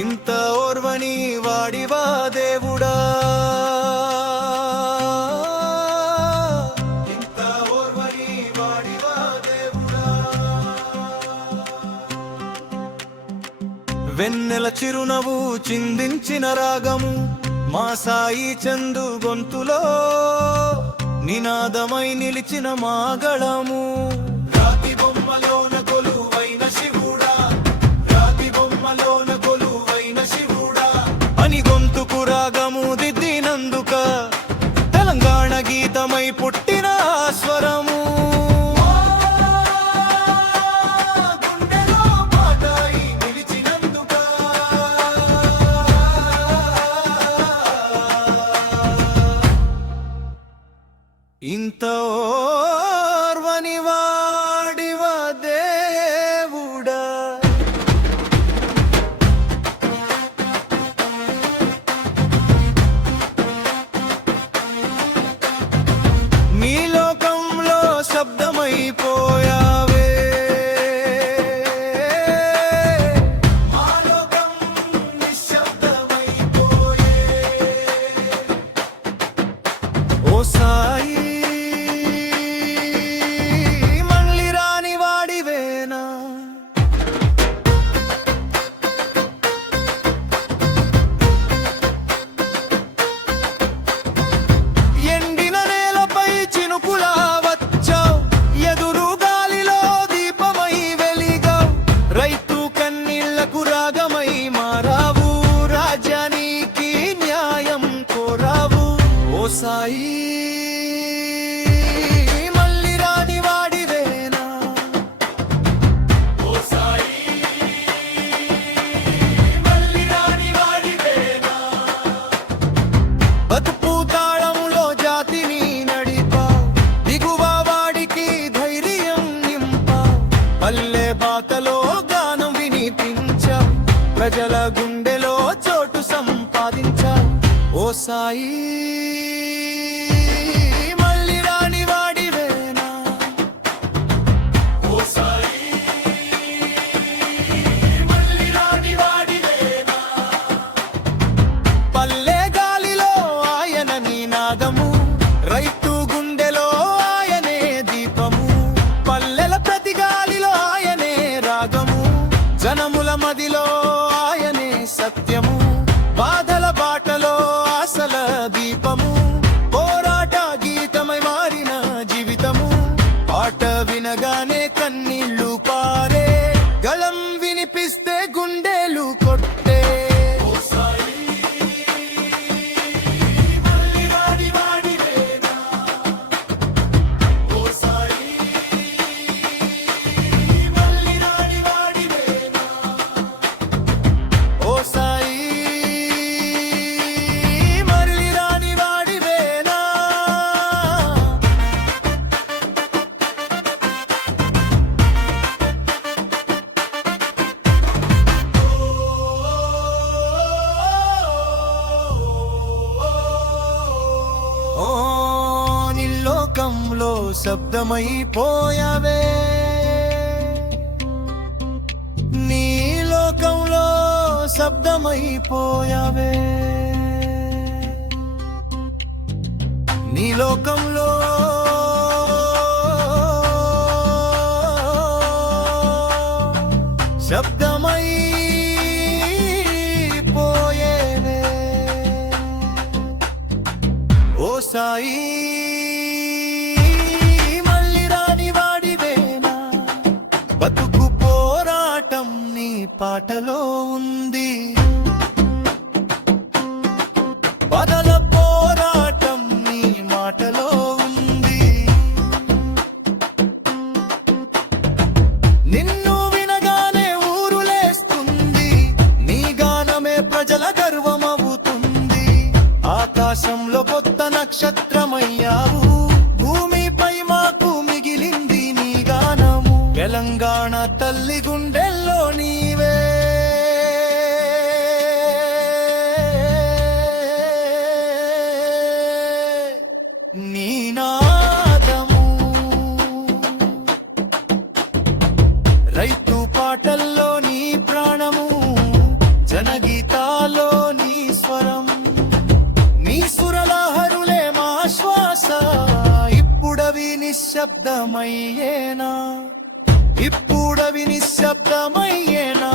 ఇంత ఓర్వని వాడివా దేవుడా, ఇంత ఓర్వని వాడివా దేవుడా. వెన్నెల చిరునవ్వు చిందించిన రాగము మా సాయి చందు గొంతులో నినాదమై నిలిచిన మాగళము. రాతి బొమ్మలోన కొలువైన శివుడా, రాతి బొమ్మలోన కొలువైన శివుడా అని గొంతుకు రాగము దిద్దినందుక తెలంగాణ గీతమై పుట్టిన స్వరము. ఇంత ఓర్వని వాడివా దేవుడా. నీ లోకంలో శబ్దమైపోయావే, మా లోకం నిశ్శబ్దమైపోయే. ఓ సాయి సాయి మళ్ళీ రాని వాడివేనా, ఓ సాయి మళ్ళీ రాని వాడివేనా. బతుకు తాళంలో జాతిని నడిపా, దిగువ వాడికి ధైర్యం నింపా, పల్లె బాటలో గానం వినిపించా, ప్రజల గుండెలో చోటు సంపాదించా. ఓ సాయి రైతు గుండెలో ఆయనే దీపము, పల్లెల ప్రతి గాలిలో ఆయనే రాగము, జనముల మదిలో ఆయనే సత్యము, బాధల బాటలో ఆశల దీపము, పోరాట గీతమై మారిన జీవితము. పాట వినగానే కన్నీళ్లు పారే, గళం వినిపిస్తే గుండెలు కొట్టే. లోకంలో శబ్దమైపోయావే, నీ లోకంలో శబ్దమైపోయావే, నీ లోకంలో శబ్దమైపోయేవే. ఓ సాయి బతుకు పోరాటం నీ పాటలో ఉంది, బదల పోరాటం నీ మాటలో ఉంది. నిన్ను వినగానే ఊరులేస్తుంది, నీ గానమే ప్రజల గర్వమవుతుంది. ఆకాశంలో కొత్త నక్షత్రమయ్యావు, భూమిపై మాకు మిగిలింది నీ గానము. తెలంగాణ తల్లి గుండెల్లో నీవే, నీ నాదము. రైతు పాటల్లో నీ ప్రాణము, జనగీ నిశ్శబ్దమయ్యేనా ఇప్పుడవి నిశ్శబ్దమయ్యేనా